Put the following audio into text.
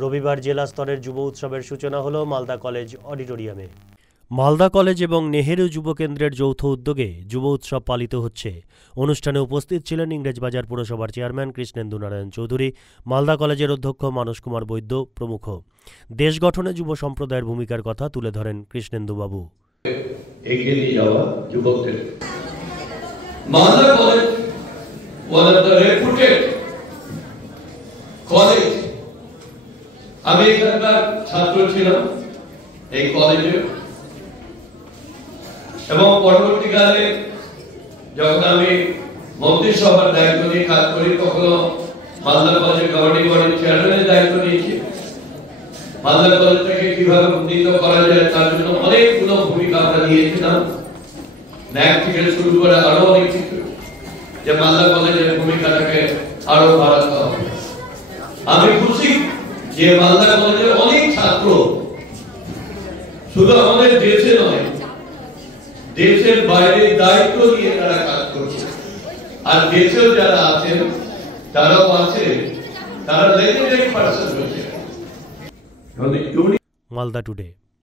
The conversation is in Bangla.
রবিবার জেলা স্তরের যুব উৎসবের সূচনা হলো মালদা কলেজ অডিটোরিয়ামে। মালদা কলেজ এবং নেহেরু যুব কেন্দ্রের যৌথ উদ্যোগে যুব উৎসব পালিত হচ্ছে। অনুষ্ঠানে উপস্থিত ছিলেন ইংরেজবাজার পুরসভার চেয়ারম্যান কৃষ্ণেন্দু নারায়ণ চৌধুরী, মালদা কলেজের অধ্যক্ষ মানস কুমার বৈদ্য প্রমুখ। দেশ গঠনে যুব সম্প্রদায়ের ভূমিকার কথা তুলে ধরেন কৃষ্ণেন্দুবাবু। এগিয়ে নিয়ে যাওয়া যুবকদের Malda college one of the reputed college। আমি এখানকার ছাত্র ছিলাম এই কলেজে, এবং পরবর্তীকালে যখন আমি মন্ত্রিসভার দায়িত্ব নিয়ে কাজ করি, কখনো মালদা কলেজের গভর্নিং বডির চেয়ারম্যানের দায়িত্ব নিয়েছি। মালদা কলেজটাকে কিভাবে উন্নীত করা যায় তার জন্য অনেকগুলো ভূমিকা আমরা নিয়েছিলাম, ন্যাক থেকে শুরু করে আরো অনেক কিছু, যে মালদা কলেজের ভূমিকাটাকে আরো বাড়াতে হবে। আমি খুশি যে মালদা কলেজের অনেক ছাত্র শুধু আমাদের দেশে নয়, দেশের বাইরে দায়িত্ব নিয়ে তারা কাজ করছে। আর দেশেও যারা আছেন তারাও আছে, তারা লেজেন্ডারি পার্সন হয়েছে। মালদা টুডে।